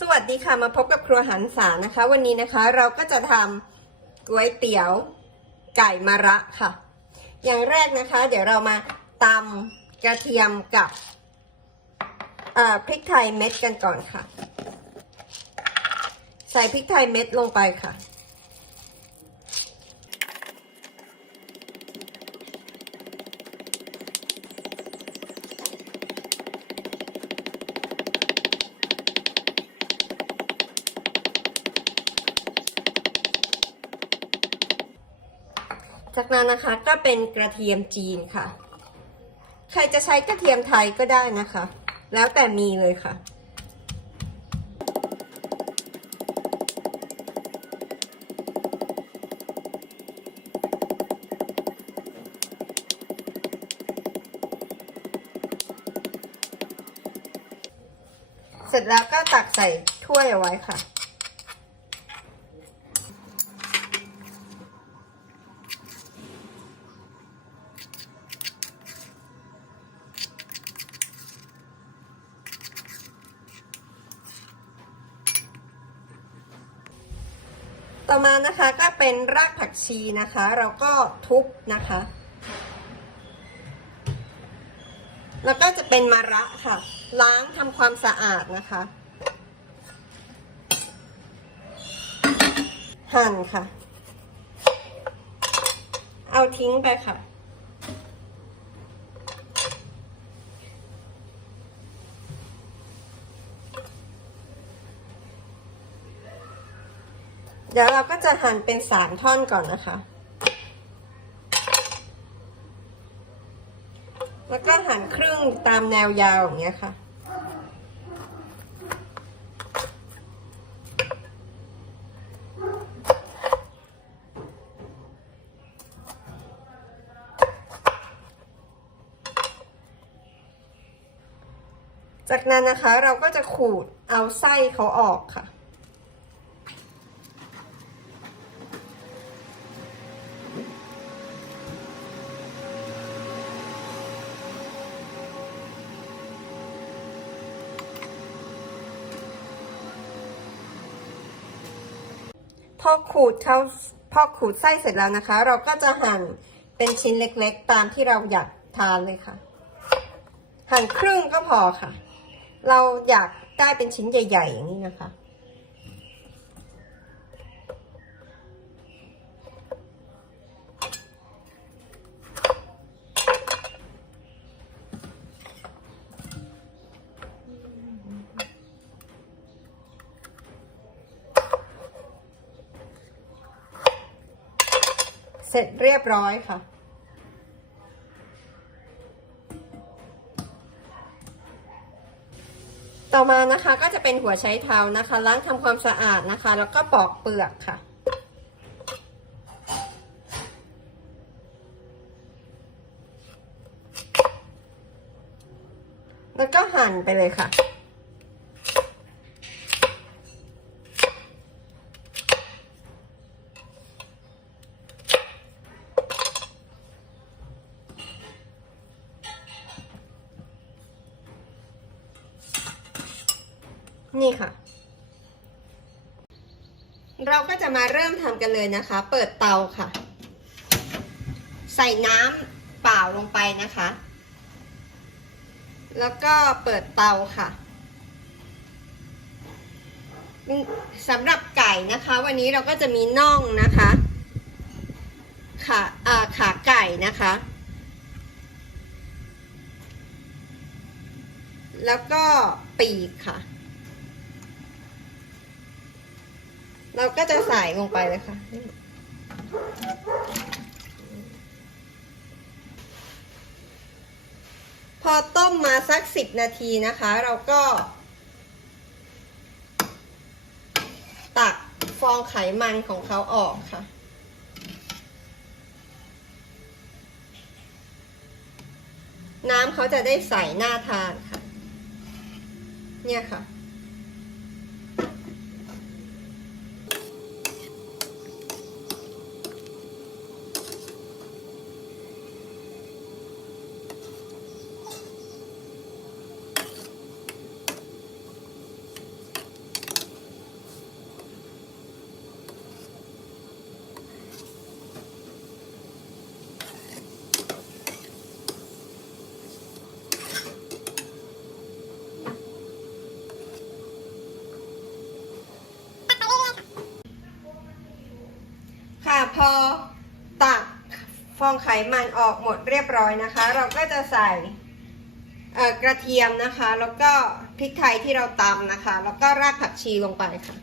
สวัสดีค่ะมาพบกับครัวหันษานะคะ วันนี้นะคะเราก็จะทำก๋วยเตี๋ยวไก่มะระค่ะ อย่างแรกนะคะ เดี๋ยวเรามาตำกระเทียมกับอ่อพริกไทยเม็ดกันก่อนค่ะ ใส่พริกไทยเม็ดลงไปค่ะ จากนั้นนะคะก็เป็นกระเทียมจีนค่ะ ใครจะใช้กระเทียมไทยก็ได้นะคะ แล้วแต่มีเลยค่ะเสร็จแล้วก็ตักใส่ถ้วยเอาไว้ค่ะ มานะคะก็เป็นรากผักชีนะคะ เราก็ทุบนะคะ แล้วก็จะเป็นมะระค่ะ ล้างทำความสะอาดนะคะ หั่นค่ะ เอาทิ้งไปค่ะ ดี๋ยวเราก็จะหั่นเป็นสามท่อนก่อนนะคะ แล้วก็หั่นครึ่งตามแนวยาวอย่างเงี้ยค่ะจากนั้นนะคะเราก็จะขูดเอาไส้เขาออกค่ะ อขูดเขาพอขูดไส้เสร็จแล้วนะคะ เราก็จะหั่นเป็นชิ้นเล็กๆ ตามที่เราอยากทานเลยค่ะ หั่นครึ่งก็พอค่ะ เราอยากได้เป็นชิ้นใหญ่ ๆ อย่างนี้นะคะ ร็จเรียบร้อยค่ะ ต่อมานะคะก็จะเป็นหัวใช้เท้านะคะ ล้างทำความสะอาดนะคะ แล้วก็ปอกเปลือกค่ะแล้วก็หั่นไปเลยค่ะ นี่ค่ะ เราก็จะมาเริ่มทำกันเลยนะคะ เปิดเตาค่ะ ใส่น้ำเปล่าลงไปนะคะ แล้วก็เปิดเตาค่ะสำหรับไก่นะคะ วันนี้เราก็จะมีน่องนะคะขาอ่าขาไก่นะคะ แล้วก็ปีกค่ะ เราก็จะใส่ลงไปเลยค่ะ พอต้มมาสักสิบนาทีนะคะ เราก็ ตักฟองไขมันของเขาออกค่ะน้ำเขาจะได้ใสน่าทานค่ะ เนี่ยค่ะ พอตักฟ องไขมันออกหมดเรียบร้อยนะคะ เราก็จะใส่กระเทียมนะคะ แล้วก็พริกไทยที่เราตำนะคะ แล้วก็รากผักชีลงไปค่ะ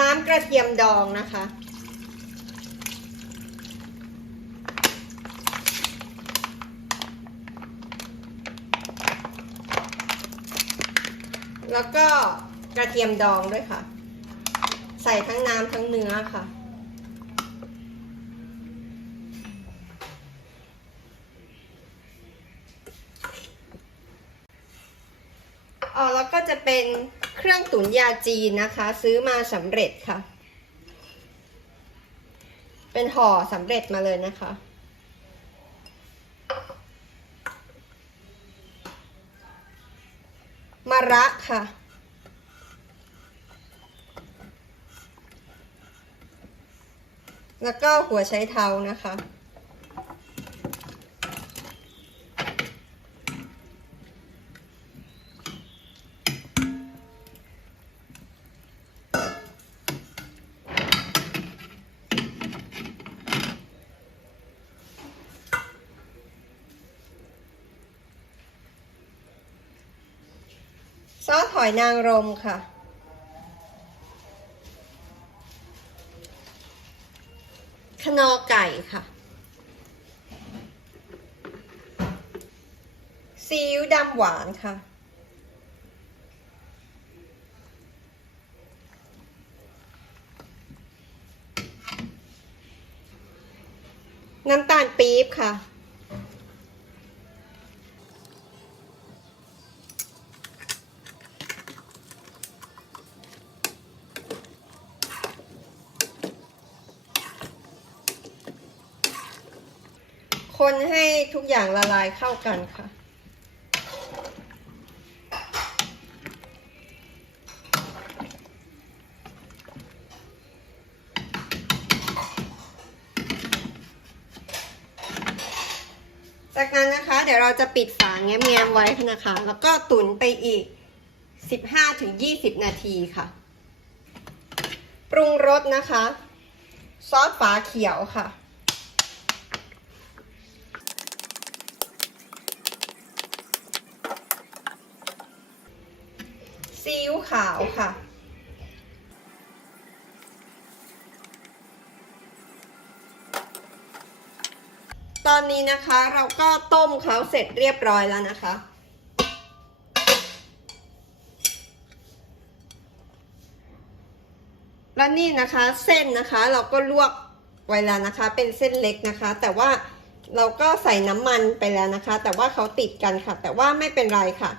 น้ำกระเทียมดองนะคะแล้วก็ กระเทียมดองด้วยค่ะ ใส่ทั้งน้ำทั้งเนื้อค่ะ อ๋อแล้วก็จะเป็นเครื่องตุ๋นยาจีนนะคะ ซื้อมาสำเร็จค่ะ เป็นห่อสำเร็จมาเลยนะคะมะระค่ะ แล้วก็หัวไชเท้านะคะ ซอสหอยนางรมค่ะ นอไก่ค่ะ ซีอิ๊วดำหวานค่ะ น้ำตาลปี๊บค่ะ คนให้ทุกอย่างละลายเข้ากันค่ะ จากนั้นนะคะ เดี๋ยวเราจะปิดฝาแง้มๆไว้นะคะ แล้วก็ตุ๋นไปอีก 15-20 นาทีค่ะ ปรุงรสนะคะ ซอสฝาเขียวค่ะ ซีอิ๊วขาวค่ะตอนนี้นะคะเราก็ต้มเขาเสร็จเรียบร้อยแล้วนะคะ แล้วนี่นะคะเส้นนะคะเราก็ลวกไว้แล้วนะคะ เป็นเส้นเล็กนะคะ แต่ว่าเราก็ใส่น้ำมันไปแล้วนะคะ แต่ว่าเขาติดกันค่ะ แต่ว่าไม่เป็นไรค่ะ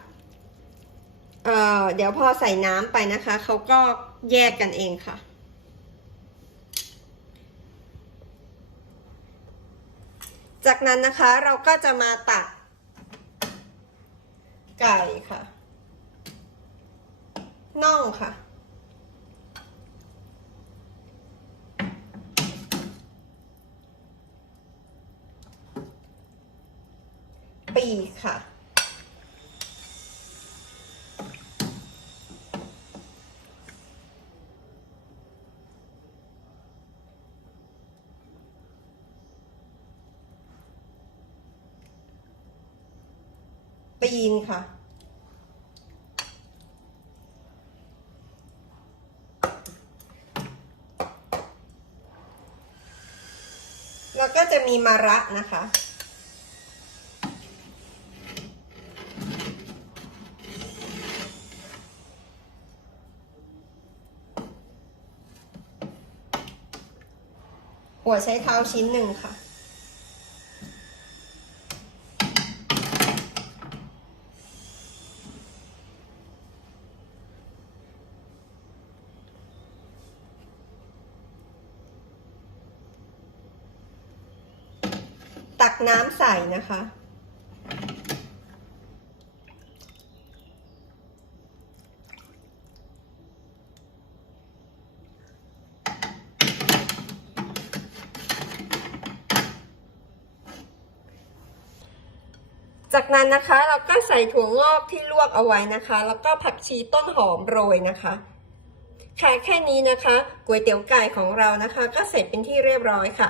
เอ่อเดี๋ยวพอใส่น้ำไปนะคะ เขาก็แยกกันเองค่ะ จากนั้นนะคะเราก็จะมาตักไก่ค่ะน่องค่ะ ปีค่ะ ปี นค่ะ แล้วก็จะมีมะระนะคะหัวใช้เท้าชิ้นหนึ่งค่ะ น้ำใส่นะคะ จากนั้นนะคะเราก็ใส่ถั่วงอกที่ลวกเอาไว้นะคะ แล้วก็ผักชีต้นหอมโรยนะคะค่ะแค่นี้นะคะก๋วยเตี๋ยวไก่ของเรานะคะ ก็เสร็จเป็นที่เรียบร้อยค่ะ